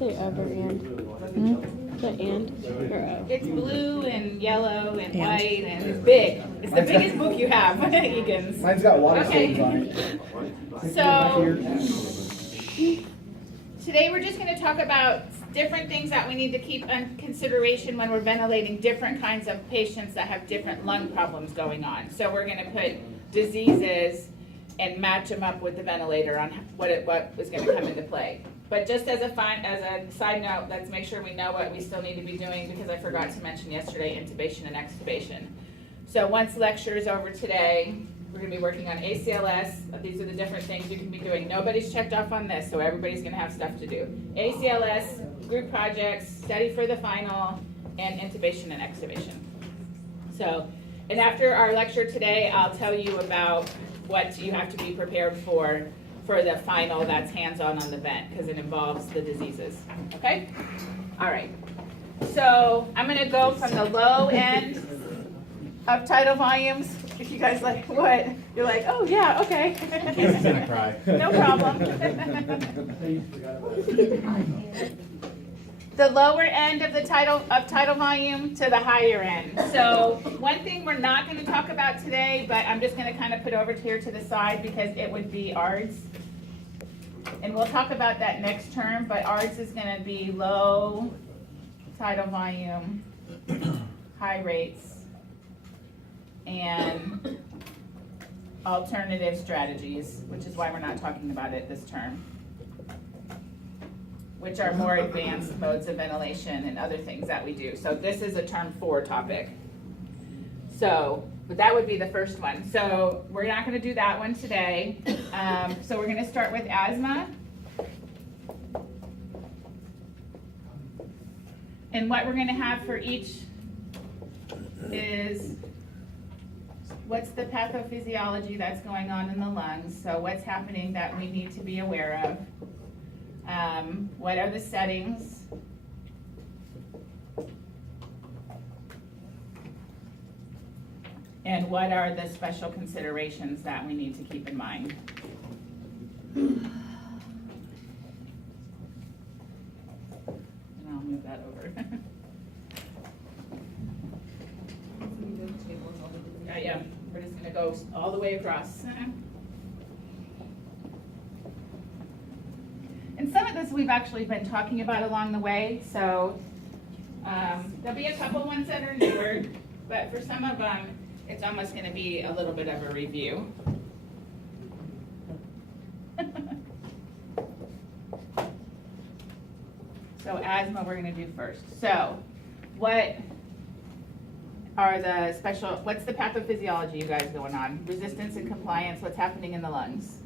say ever and? The and or o? It's blue and yellow and white and it's big. It's the biggest book you have, Egan's. Mine's got water Okay. stains on it. So today we're just going to talk about different things that we need to keep in consideration when we're ventilating different kinds of patients that have different lung problems going on. So we're going to put diseases and match them up with the ventilator on what is going to come into play. But just as a side note, let's make sure we know what we still need to be doing, because I forgot to mention yesterday intubation and extubation. So once lecture is over today, we're going to be working on ACLS. These are the different things you can be doing. Nobody's checked off on this, so everybody's going to have stuff to do. ACLS, group projects, study for the final, and intubation and extubation. So, and after our lecture today, I'll tell you about what you have to be prepared for the final that's hands-on on the vent, because it involves the diseases. Okay? All right. So I'm going to go from the low end of tidal volumes. If you guys like what? You're like, oh yeah, okay. He's gonna cry. No problem. The lower end of the tidal volume to the higher end. So one thing we're not going to talk about today, but I'm just going to kind of put over here to the side because it would be ARDS. And we'll talk about that next term, but ARDS is going to be low tidal volume, high rates, and alternative strategies, which is why we're not talking about it this term, which are more advanced modes of ventilation and other things that we do. So this is a term 4 topic. So, but that would be the first one. So we're not going to do that one today. So we're going to start with asthma. And what we're going to have for each is what's the pathophysiology that's going on in the lungs. So what's happening that we need to be aware of. What are the settings? And what are the special considerations that we need to keep in mind? And I'll move that over. Yeah, we're just going to go all the way across. And some of this we've actually been talking about along the way, so there'll be a couple ones that are newer, but for some of them, it's almost going to be a little bit of a review. So asthma we're going to do first. So what are the what's the pathophysiology you guys going on? Resistance and compliance, what's happening in the lungs?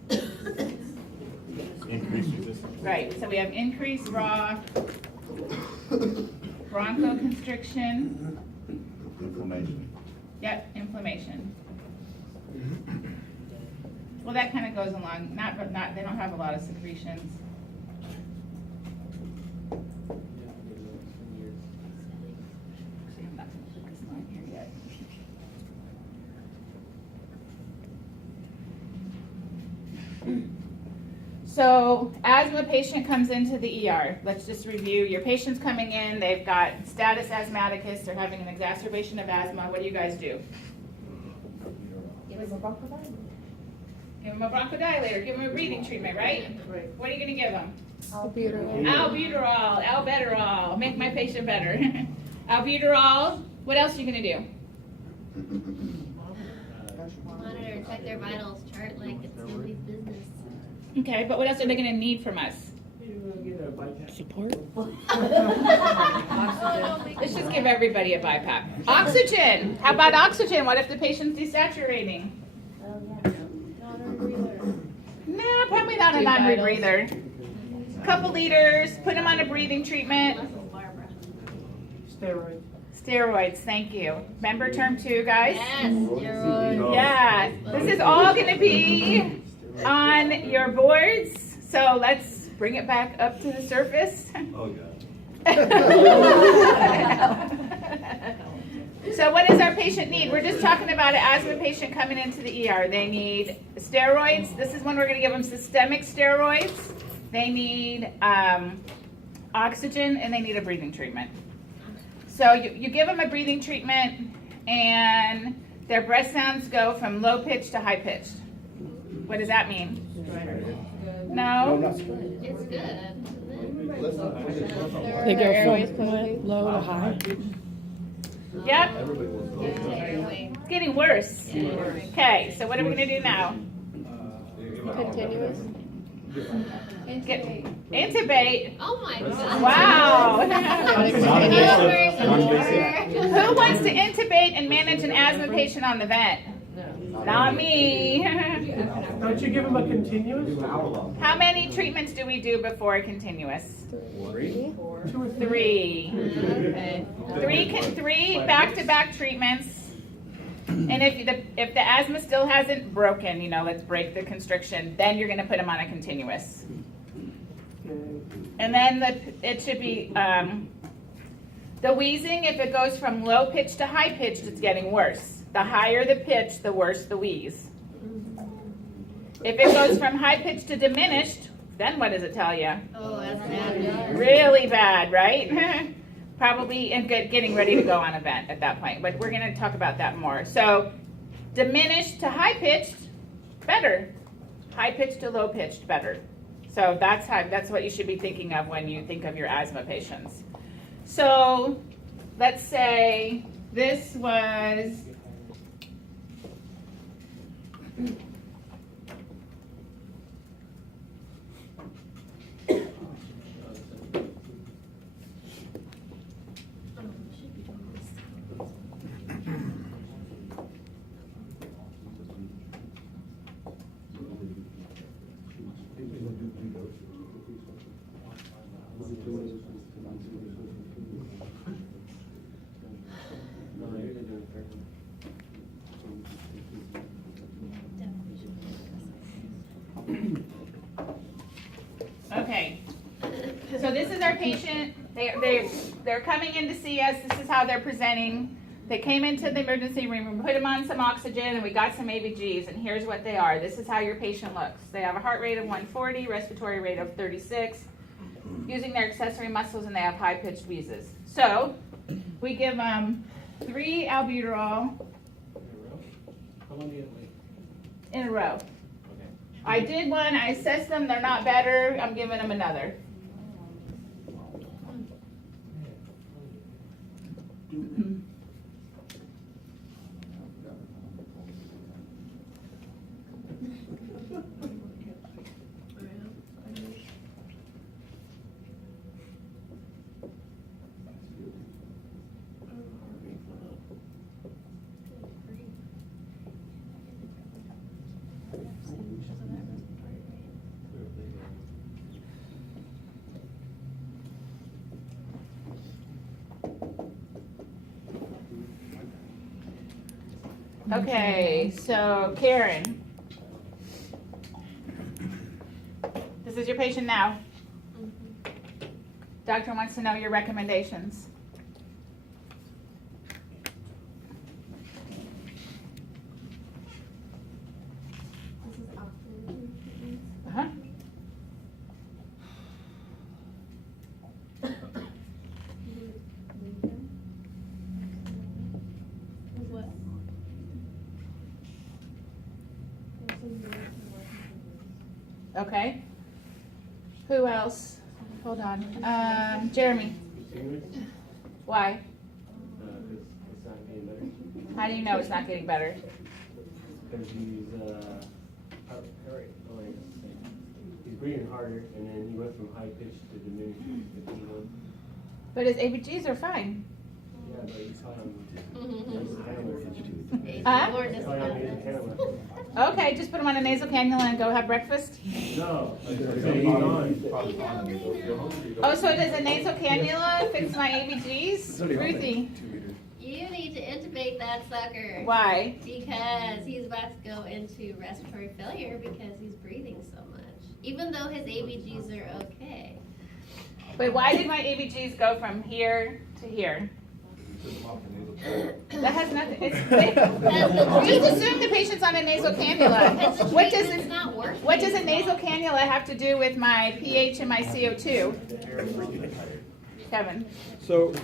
Increased resistance. Right, so we have increased raw, bronchoconstriction. Inflammation. Yep, inflammation. Well, that kind of goes along, they don't have a lot of secretions. Actually, I'm not going to put this line here yet. So, asthma patient comes into the ER. Let's just review. Your patient's coming in, they've got status asthmaticus, they're having an exacerbation of asthma. What do you guys do? Give us a bronchodilator. Give them a bronchodilator, give them a breathing treatment, right? What are you going to give them? Albuterol. Albuterol, make my patient better. Albuterol, what else are you going to do? Monitor, check their vitals, chart like it's nobody's business. Okay, but what else are they going to need from us? Support. Let's just give everybody a BiPAP. Oxygen, how about oxygen? What if the patient's desaturating? Oh yeah. Non-rebreather. No, probably not a non-rebreather. Couple liters, put them on a breathing treatment. Steroids, thank you. Remember term 2, guys? Yes, steroids. Yeah, this is all going to be on your boards, so let's bring it back up to the surface. Oh, God. So what does our patient need? We're just talking about an asthma patient coming into the ER. They need steroids. This is when we're going to give them systemic steroids. They need oxygen and they need a breathing treatment. So you give them a breathing treatment and their breath sounds go from low pitch to high pitched. What does that mean? No? It's good. They Their go airways from low to high. Yep, Airway. it's getting worse. Okay, so what are we gonna do now? Continuous. Intubate. Oh my god. Wow. Non-invasive. Who wants to intubate and manage an asthma patient on the vent? Not me. Don't you give them a continuous? How many treatments do we do before a continuous? 2 or 3? 3. Three back-to-back treatments. And if the asthma still hasn't broken, let's break the constriction, then you're going to put them on a continuous. And then it should be the wheezing. If it goes from low pitch to high pitch, it's getting worse. The higher the pitch, the worse the wheeze. If it goes from high pitch to diminished, then what does it tell you? Oh, that's bad. Really bad, right? Probably getting ready to go on a vent at that point, but we're going to talk about that more. So diminished to high pitched, better. High pitched to low pitched, better. So that's what you should be thinking of when you think of your asthma patients. So let's say this was okay. So this is our patient. They're coming in to see us. This is how they're presenting. They came into the emergency room. We put them on some oxygen, and we got some ABGs. And here's what they are. This is how your patient looks. They have a heart rate of 140, respiratory rate of 36, using their accessory muscles, and they have high-pitched wheezes. So we give them 3 albuterol How long do you wait? in a row. I did one. I assessed them. They're not better. I'm giving them another. Okay, so Karen, this is your patient now. Doctor wants to know your recommendations. Uh-huh. Okay. Who else? Hold on. Jeremy. Why? It's not getting better. How do you know it's not getting better? Because he's breathing harder, and then he went from high pitch to diminished. But his ABGs are fine. Yeah, but he's high on Huh? handler. Okay, just put him on a nasal cannula and go have breakfast. No, he's on. Oh, so does a nasal cannula fix my ABGs? Ruthie, You need to intubate that sucker. why? Because he's about to go into respiratory failure because he's breathing so much. Even though his ABGs are okay. But why did my ABGs go from here to here? That has nothing, just assume the patient's on a nasal cannula. Because the What does treatment's it, not working. what does a nasal cannula have to do with my pH and my CO2? Kevin? So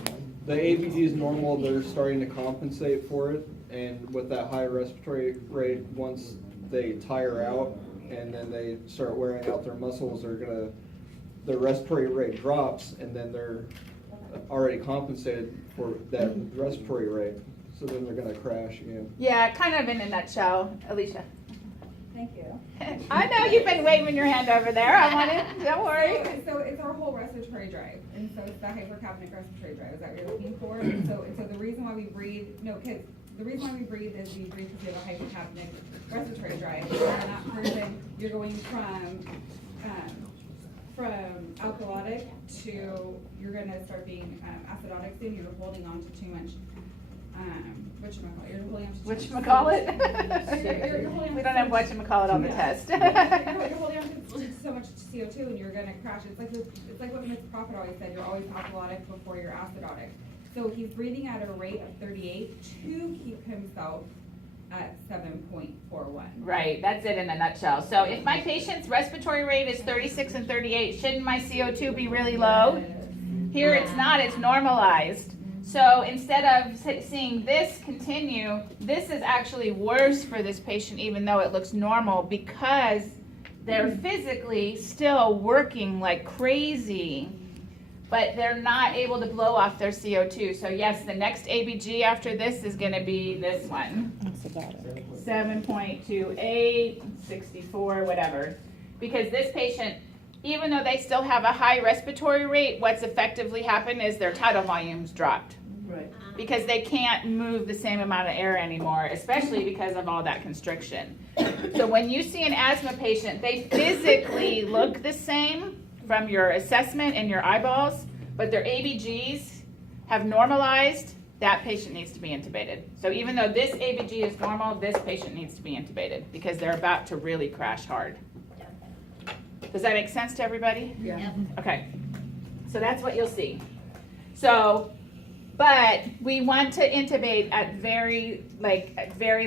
the ABG is normal, they're starting to compensate for it, and with that high respiratory rate, once they tire out and then they start wearing out their muscles, their respiratory rate drops, and then they're already compensated for that respiratory rate, so then they're gonna crash again. Yeah, kind of in a nutshell, Alicia. Thank you. I know you've been waving your hand over there, I wanted, don't worry. So it's our whole respiratory drive, and so it's the hypercapnic respiratory drive, is that what you're looking for? And so the reason why we breathe, the reason why we breathe is we breathe because we have a hypercapnic respiratory drive. And that person, you're going from alkalotic to, you're gonna start being acidotic soon, you're holding on to too much, you're holding on to too much. Whatchamacallit? You're holding on We to don't so have much- whatchamacallit on the test. You're holding on to so much CO2 and you're gonna crash. It's like what Ms. Prophet always said, you're always alkalotic before you're acidotic. So he's breathing at a rate of 38 to keep himself at 7.41. Right, that's it in a nutshell. So if my patient's respiratory rate is 36 and 38, shouldn't my CO2 be really low? Here it's not, it's normalized. So instead of seeing this continue, this is actually worse for this patient even though it looks normal because they're physically still working like crazy, but they're not able to blow off their CO2. So yes, the next ABG after this is gonna be this one. 7.28, 64, whatever. Because this patient, even though they still have a high respiratory rate, what's effectively happened is their tidal volume's dropped. Right. Because they can't move the same amount of air anymore, especially because of all that constriction. So when you see an asthma patient, they physically look the same from your assessment and your eyeballs, but their ABGs have normalized. That patient needs to be intubated. So even though this ABG is normal, this patient needs to be intubated because they're about to really crash hard. Does that make sense to everybody? Yep. Okay, so that's what you'll see. So, but we want to intubate at very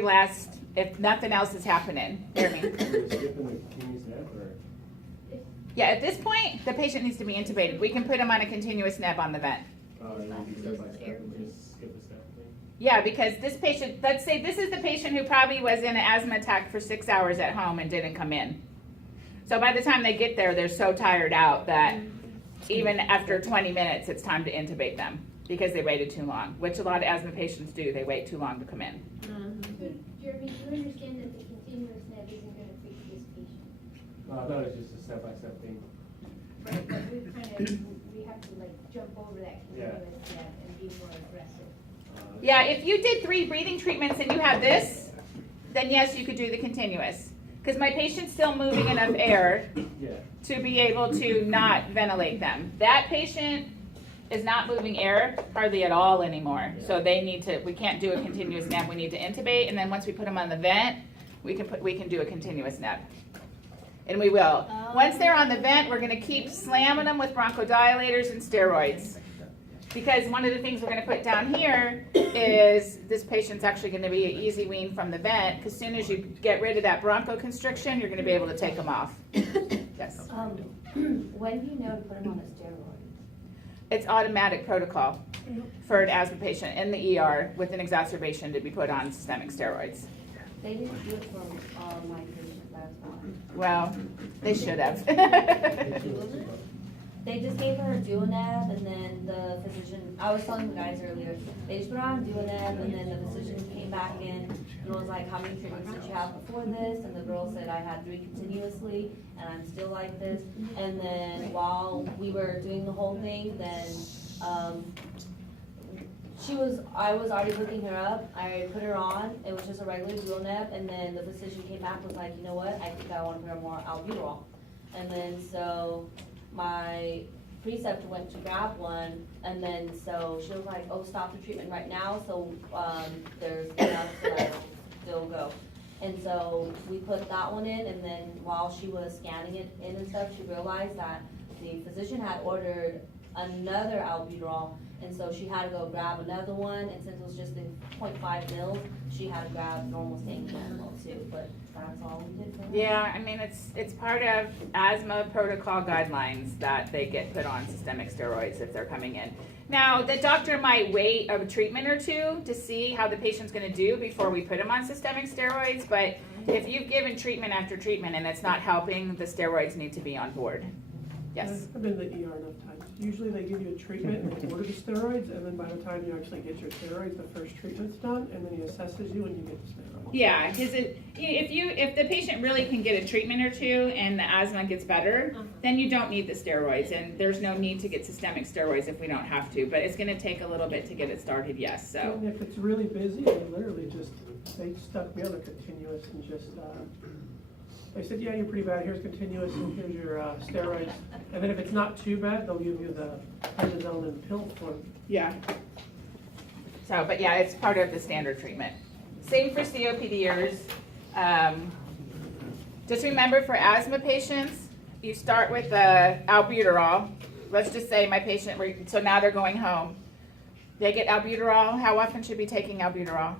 last, if nothing else is happening. Hear me? You're skipping the continuous nap, or? Yeah, at this point, the patient needs to be intubated. We can put him on a continuous neb on the vent. You do step by step and just skip a step thing? Yeah, because this patient, let's say this is the patient who probably was in an asthma attack for 6 hours at home and didn't come in. So by the time they get there, they're so tired out that even after 20 minutes, it's time to intubate them because they waited too long, which a lot of asthma patients do. They wait too long to come in. Jeremy, do you understand that the continuous neb isn't going to fix this patient? I thought it was just a step-by-step thing. Right, but we have to jump over that continuous neb and be more aggressive. Yeah, if you did 3 breathing treatments and you have this, then yes, you could do the continuous. Because my patient's still moving enough air Yeah. to be able to not ventilate them. That patient is not moving air hardly at all anymore. So they need to, we can't do a continuous neb, we need to intubate, and then once we put them on the vent, we can do a continuous neb. And we will. Once they're on the vent, we're gonna keep slamming them with bronchodilators and steroids. Because one of the things we're gonna put down here is this patient's actually gonna be an easy wean from the vent, because as soon as you get rid of that bronchoconstriction, you're gonna be able to take them off. Yes. When do you know to put him on a steroid? It's automatic protocol for an asthma patient in the ER with an exacerbation to be put on systemic steroids. They didn't do it for all my patients last time. Well, they should have. They just gave her a Duoneb, and then the physician, I was telling the guys earlier, they just put her on Duoneb, and then the physician came back in and was like, how many treatments did you have before this? And the girl said, I had 3 continuously, and I'm still like this. And then while we were doing the whole thing, then I was already hooking her up. I put her on. It was just a regular Duoneb, and then the physician came back and was like, you know what? I think I want to put her more albuterol. And then so my preceptor went to grab one, and then so she was like, oh, stop the treatment right now, so there's enough to still go. And so we put that one in, and then while she was scanning it in and stuff, she realized that the physician had ordered another albuterol, And so she had to go grab another one, and since it was just the 0.5 mils, she had to grab normal stained Tylenol too, but that's all we did for her. Yeah, I mean, it's part of asthma protocol guidelines that they get put on systemic steroids if they're coming in. Now, the doctor might wait a treatment or two to see how the patient's gonna do before we put them on systemic steroids, but if you've given treatment after treatment and it's not helping, the steroids need to be on board. Yes? I've been to the ER enough times. Usually they give you a treatment and they order the steroids, and then by the time you actually get your steroids, the first treatment's done, and then he assesses you and you get the steroids. Yeah, because if the patient really can get a treatment or two and the asthma gets better, then you don't need the steroids, and there's no need to get systemic steroids if we don't have to, but it's gonna take a little bit to get it started, yes, so. And if it's really busy, they literally just, they stuck me on a continuous and just, they said, yeah, you're pretty bad, here's continuous, and here's your steroids. And then if it's not too bad, they'll give you the prednisone in pill form. Yeah. So, but yeah, it's part of the standard treatment. Same for COPDers. Just remember for asthma patients, you start with albuterol. Let's just say my patient, so now they're going home. They get albuterol. How often should we be taking albuterol?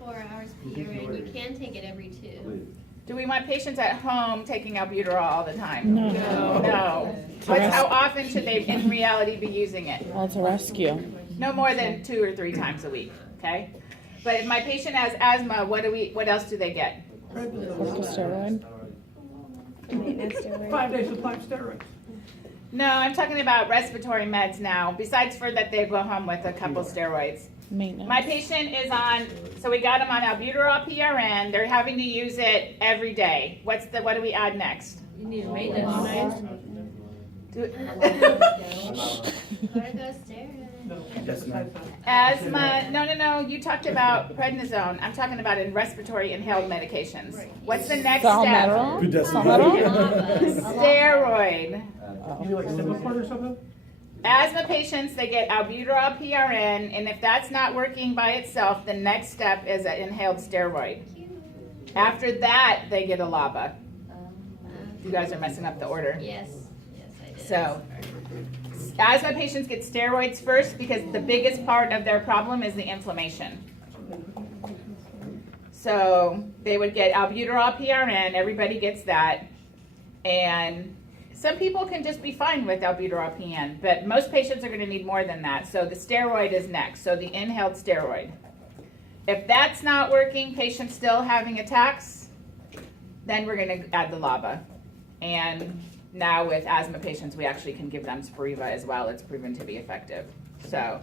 4 hours PRN. You can take it every 2. Do we want patients at home taking albuterol all the time? No. No. How often should they in reality be using it? Well, it's a rescue. No more than 2 or 3 times a week, okay? But if my patient has asthma, what else do they get? Corticosteroid. 5 days supply of steroids. No, I'm talking about respiratory meds now, besides for that they go home with a couple steroids. Maintenance. My patient is on, so we got them on albuterol PRN, they're having to use it every day. What do we add next? You need a maintenance. Corticosteroid. No, Yes, ma'am. Asthma, no, you talked about prednisone. I'm talking about in respiratory inhaled medications. What's the next step? Salmeterol? Salmeterol? Steroid. You mean like Symbicort or something? Asthma patients, they get albuterol PRN, and if that's not working by itself, the next step is an inhaled steroid. After that, they get a LABA. You guys are messing up the order. Yes. Yes, I did. So, asthma patients get steroids first because the biggest part of their problem is the inflammation. So, they would get albuterol PRN, everybody gets that, and some people can just be fine with albuterol PN, but most patients are going to need more than that. So the steroid is next, so the inhaled steroid. If that's not working, patient's still having attacks, then we're going to add the LABA. And now with asthma patients, we actually can give them Spiriva as well. It's proven to be effective. So,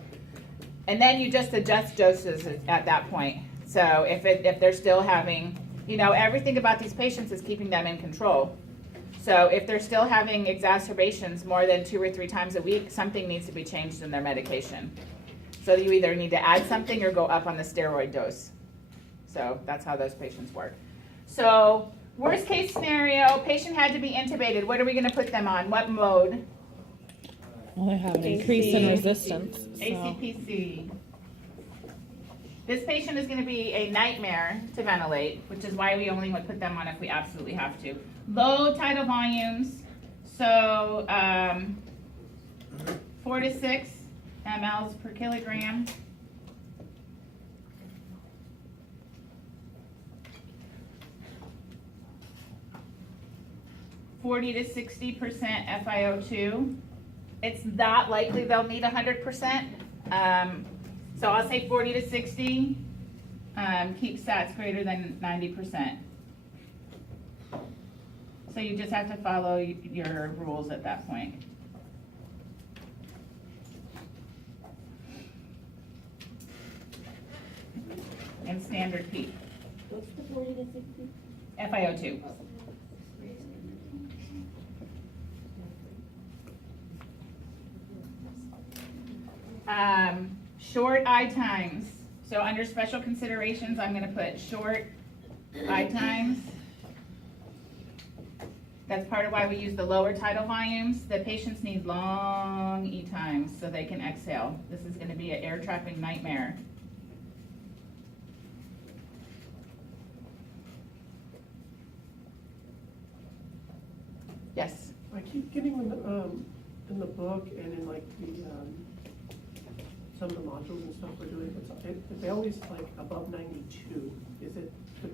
and then you just adjust doses at that point. So if they're still having, everything about these patients is keeping them in control. So if they're still having exacerbations more than 2 or 3 times a week, something needs to be changed in their medication. So you either need to add something or go up on the steroid dose. So that's how those patients work. So worst case scenario, patient had to be intubated. What are we going to put them on? What mode? Well, they have an increase in resistance. So. ACPC. This patient is going to be a nightmare to ventilate, which is why we only would put them on if we absolutely have to. Low tidal volumes, so 4 to 6 mLs per kilogram. (40 to 60% FiO2). It's not likely they'll need 100%. So I'll say 40 to 60. Keep sats greater than 90%. So you just have to follow your rules at that point. And standard peak. What's the 40 to 60? FiO2. Short eye times. So under special considerations, I'm going to put short eye times. That's part of why we use the lower tidal volumes. The patients need long E times so they can exhale. This is going to be an air trapping nightmare. Yes. I keep getting the in the book and in like the, some of the modules and stuff we're doing, they always like above 92.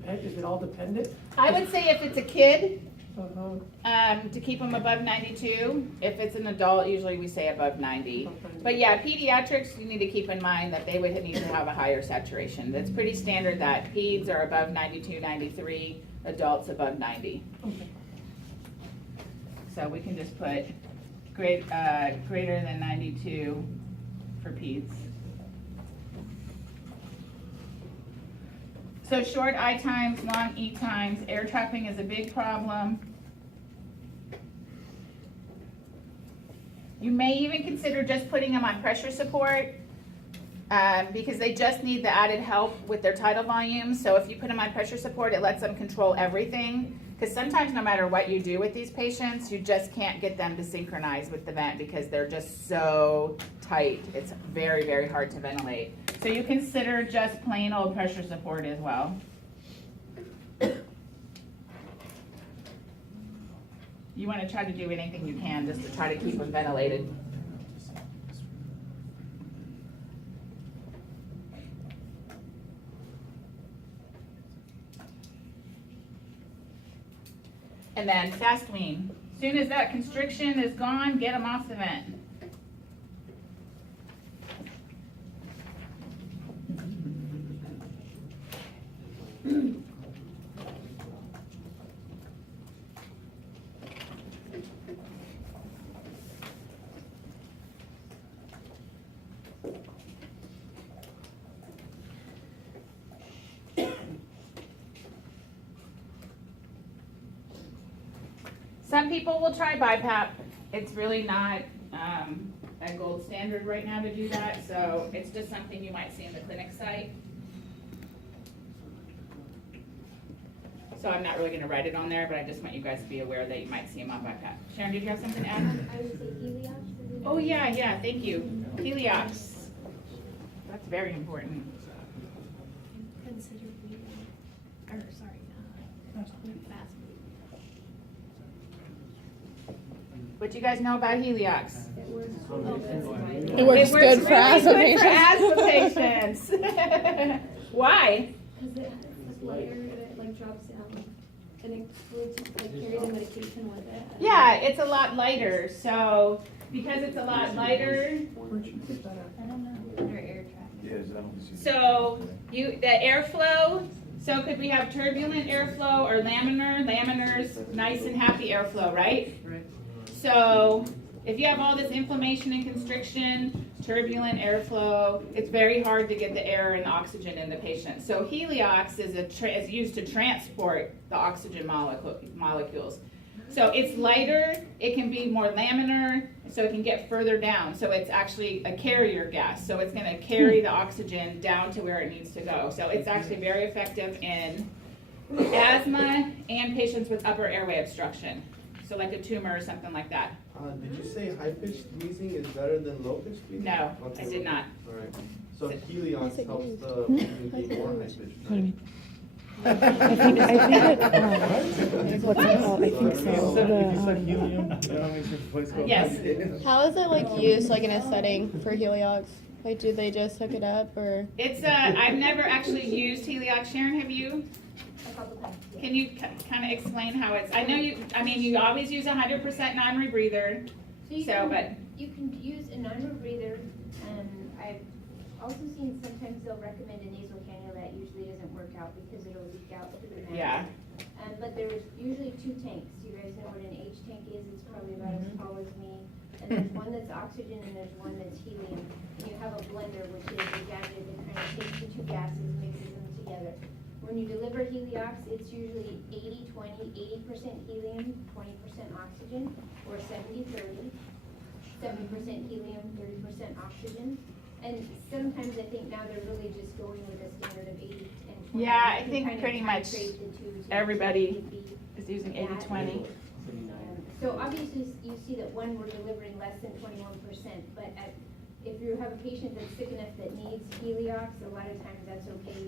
Is it all dependent? I would say if it's a kid, Uh-huh. to keep them above 92. If it's an adult, usually we say above 90. But yeah, pediatrics, you need to keep in mind that they would need to have a higher saturation. That's pretty standard that peds are above 92, 93, adults above 90. Okay. So we can just put greater than 92 for peds. So short I times, long E times, air trapping is a big problem. You may even consider just putting them on pressure support because they just need the added help with their tidal volume. So if you put them on pressure support, it lets them control everything. Because sometimes no matter what you do with these patients, you just can't get them to synchronize with the vent because they're just so tight. It's very, very hard to ventilate. So you consider just plain old pressure support as well. You want to try to do anything you can just to try to keep them ventilated. And then fast wean. As soon as that constriction is gone, get them off the vent. Some people will try BiPAP. It's really not a gold standard right now to do that, so it's just something you might see in the clinic site. So I'm not really going to write it on there, but I just want you guys to be aware that you might see them on BiPAP. Sharon, did you have something to add? I would say Heliox. Oh yeah, thank you. Heliox. That's very important. Consider breathing, or sorry, fast breathing. What do you guys know about Heliox? It works good for asthma really good patients. for asthma patients. Why? Because it has this layer that like drops down and it will just like carry the medication with it. Yeah, it's a lot lighter. So because it's a lot lighter, Where'd you get that at? I don't know. Under air traffic. so the airflow. So could we have turbulent airflow or laminar? Laminar's nice and happy airflow, right? Right. So if you have all this inflammation and constriction, turbulent airflow, it's very hard to get the air and the oxygen in the patient. So Heliox is used to transport the oxygen molecules. So it's lighter, it can be more laminar, so it can get further down. So it's actually a carrier gas. So it's going to carry the oxygen down to where it needs to go. So it's actually very effective in asthma and patients with upper airway obstruction. So like a tumor or something like that. Did you say high-pitched wheezing is better than low-pitched wheezing? No, Okay, I did not. All right. So Heliox Yes, it helps is. the breathing be more high-pitched, right? I think it, what's it called? I think so. Yes. How is it like used like in a setting for Heliox? Like do they just hook it up or? It's I've never actually used Heliox. Sharon, have you? A couple times. Can you kind of explain how it's? I know you always use 100% non-rebreather. But You can use a non-rebreather, and I've also seen sometimes they'll recommend a nasal cannula that usually doesn't work out because it'll leak out through the mask. yeah. But there's usually two tanks. You guys know what an H tank is? It's probably about as tall as me. And there's one that's oxygen and there's one that's helium. And you have a blender, which is a gadget that kind of takes the two gases, mixes them together. When you deliver Heliox, it's usually 80-20, 80% helium, 20% oxygen, or 70-30. 70% helium, 30% oxygen. And sometimes I think now they're really just going with a standard of 80 and 20. Yeah, I You can think kind of pretty much titrate the two to everybody be is using that. 80-20. So obviously you see that one, we're delivering less than 21%, but if you have a patient that's sick enough that needs Heliox, a lot of times that's okay.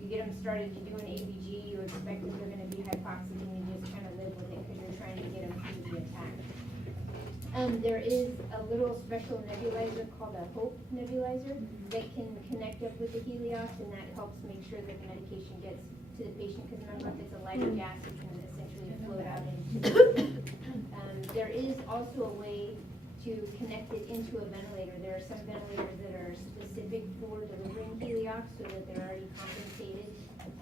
You get them started, you do an ABG, you expect that they're gonna be hypoxic, and you just kind of live with it because you're trying to get them through the attack. There is a little special nebulizer called a HOPE nebulizer that can connect up with the Heliox, and that helps make sure that the medication gets to the patient, because remember, if it's a lighter gas, it can essentially float out into the room. There is also a way to connect it into a ventilator. There are some ventilators that are specific for delivering Heliox, so that they're already compensated.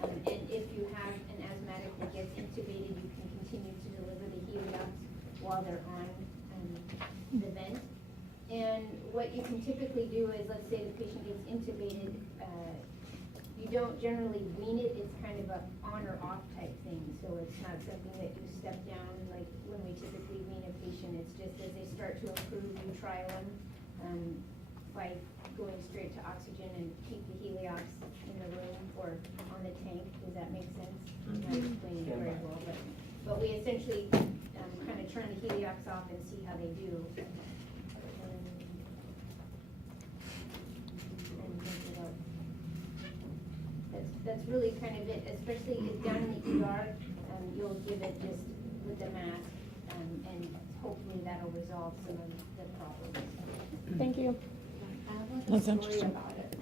And if you have an asthmatic that gets intubated, you can continue to deliver the Heliox while they're on the vent. And what you can typically do is, let's say the patient gets intubated, you don't generally wean it, it's kind of a on or off type thing. So it's not something that you step down like when we typically wean a patient. It's just as they start to improve, you trial them by going straight to oxygen and keep the Heliox in the room or on the tank. Does that make sense? I'm not explaining it very well, but we essentially kind of turn the Heliox off and see how they do. That's really kind of it, especially if down in the ER, you'll give it just with the mask, and hopefully that'll resolve some of the problems. Thank you. I have like That's a story interesting. about it.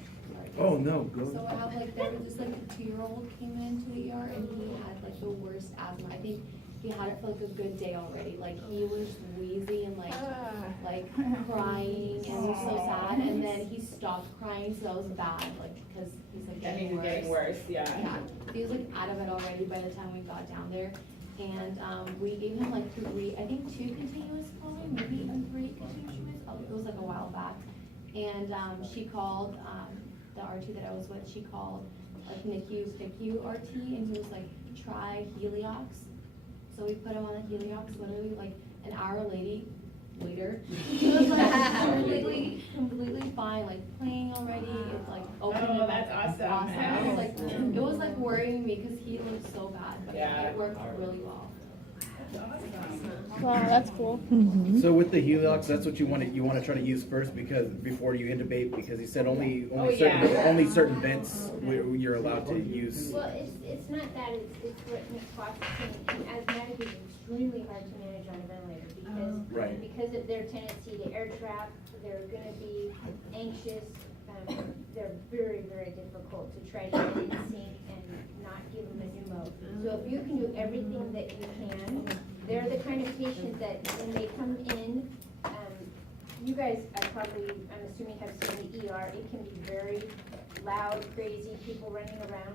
Oh, no, go. So I have like, there was this like a 2-year-old came into the ER and he had like the worst asthma. I think he had it for like a good day already. Like he was wheezy and like crying, and it was so sad. And then he stopped crying, so that was bad, like because he's like That means getting it's getting worse, yeah. Yeah, he was like out of it already by the time we got down there. And we gave him like 2 continuous probably, maybe 3 continuous. It was like a while back. And she called the RT that I was with. She called like NICU RT, and he was like, try Heliox. So we put him on the Heliox. Literally like an hour later, he was like completely fine, like playing already. It's like open. Oh, that's awesome. I was like, it was like worrying me because he looked so bad, but Yeah. it worked really well. Wow, that's cool. So with the Heliox, that's what you want to try to use first, because before you intubate, because he said only certain vents you're allowed to use. Well, it's not that, it's what Ms. Fox is saying. Asthmatic is extremely hard to manage on a ventilator because of their tendency to air trap. They're going to be anxious. They're very, very difficult to try to get in sync and not give them a pneumo. So if you can do everything that you can, they're the kind of patient that when they come in, you guys, I'm assuming have seen the ER. It can be very loud, crazy, people running around.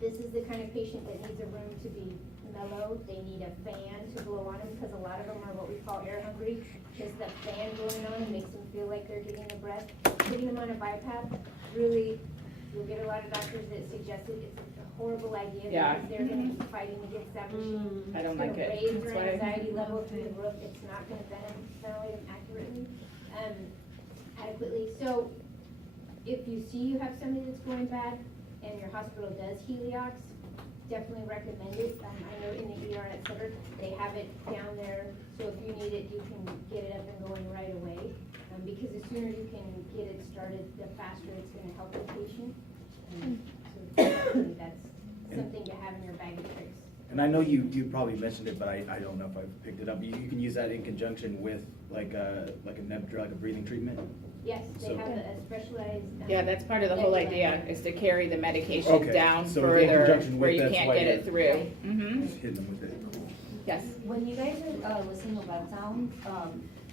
This is the kind of patient that needs a room to be mellow. They need a fan to blow on them, because a lot of them are what we call air hungry. Just the fan blowing on them makes them feel like they're getting a breath. Putting them on a BiPAP, really, you'll get a lot of doctors that suggest it. It's a horrible idea, because they're going to be fighting against that machine. I don't like it. It's going to raise That's their why- anxiety level through the roof. It's not going to ventilate them adequately. So if you see you have somebody that's going bad and your hospital does Heliox, definitely recommend it. I know in the ER at Sutter, they have it down there, so if you need it, you can get it up and going right away. Because the sooner you can get it started, the faster it's going to help the patient. So definitely that's something to have in your bag of tricks. And I know you probably mentioned it, but I don't know if I picked it up. You can use that in conjunction with like a breathing treatment. Yes, they So- have a specialized. Yeah, that's part of the whole idea, is to carry the medication Okay, down so in further conjunction where with you that's can't why get it you're- through. Mm-hmm. Just hitting them with it. Yes. When you guys are listening to bed sounds,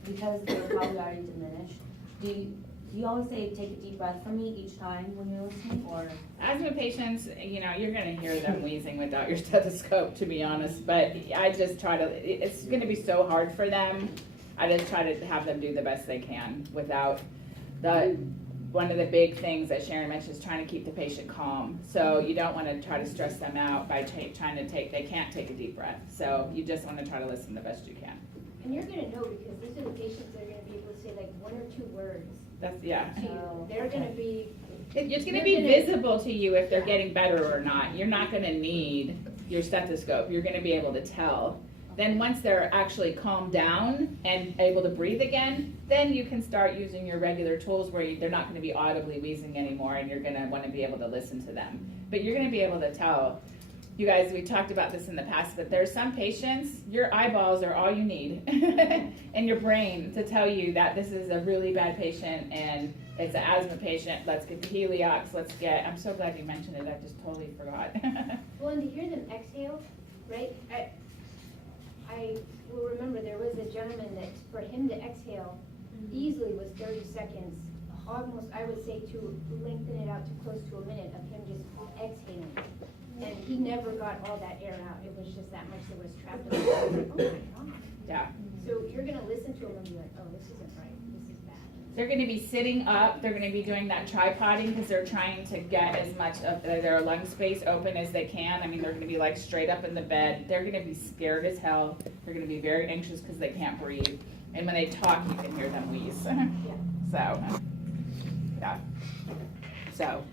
because they're probably already diminished, do you always say take a deep breath for me each time when you're listening, or? Asthma patients, you're gonna hear them wheezing without your stethoscope, to be honest, but I just try to, it's gonna be so hard for them. I just try to have them do the best they can without one of the big things that Sharon mentioned is trying to keep the patient calm. So you don't wanna try to stress them out by trying to they can't take a deep breath. So you just wanna try to listen the best you can. And you're gonna know, because these are the patients that are gonna be able to say like 1 or 2 words That's, yeah. to you. They're gonna be. It's gonna You're be gonna- visible to you if they're getting better or not. You're not gonna need your stethoscope. You're gonna be able to tell. Then once they're actually calmed down and able to breathe again, then you can start using your regular tools where they're not gonna be audibly wheezing anymore, and you're gonna wanna be able to listen to them. But you're gonna be able to tell you guys, we talked about this in the past, but there's some patients, your eyeballs are all you need and your brain to tell you that this is a really bad patient and it's an asthma patient. Let's get the Heliox. I'm so glad you mentioned it. I just totally forgot. Well, and to hear them exhale, right? I will remember there was a gentleman that for him to exhale easily was 30 seconds. Almost, I would say, to lengthen it out to close to a minute of him just exhaling. And he never got all that air out. It was just that much that was trapped in him. I was like, oh my God. Yeah. So you're gonna listen to him and be like, oh, this isn't right. This is bad. They're going to be sitting up. They're going to be doing that tripoding because they're trying to get as much of their lung space open as they can. I mean, they're going to be like straight up in the bed. They're going to be scared as hell. They're going to be very anxious because they can't breathe. And when they talk, you can hear them wheeze. So, yeah. So,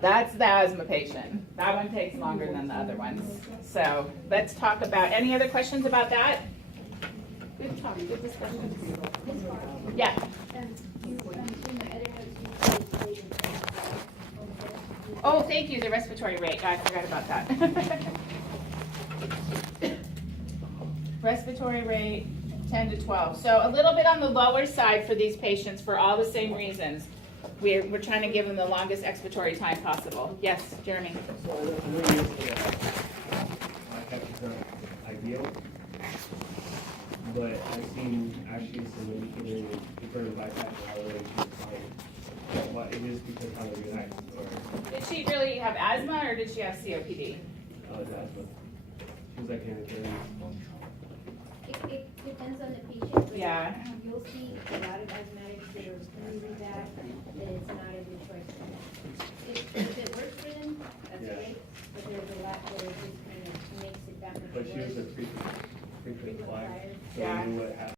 that's the asthma patient. That one takes longer than the other ones. So, let's talk about, any other questions about that? Good talk, good discussion. Yeah. Oh, thank you, the respiratory rate. I forgot about that. Respiratory rate, 10 to 12. So a little bit on the lower side for these patients for all the same reasons. We're trying to give them the longest expiratory time possible. Yes, Jeremy? So I know yesterday, my test is not ideal, but I've seen actually some indicators deeper in bypass and how she's fine. What it is because how they react or Did she really have asthma or did she have COPD? asthma. She was like in It depends on the patient. But Yeah. You'll see a lot of asthmatics that are really bad, that it's not a good choice for them. If it works for them, that's Yeah. great, but there's a lot that it just kind of makes it that much But she was worse. a frequent flyer, so Yeah. we knew what happened.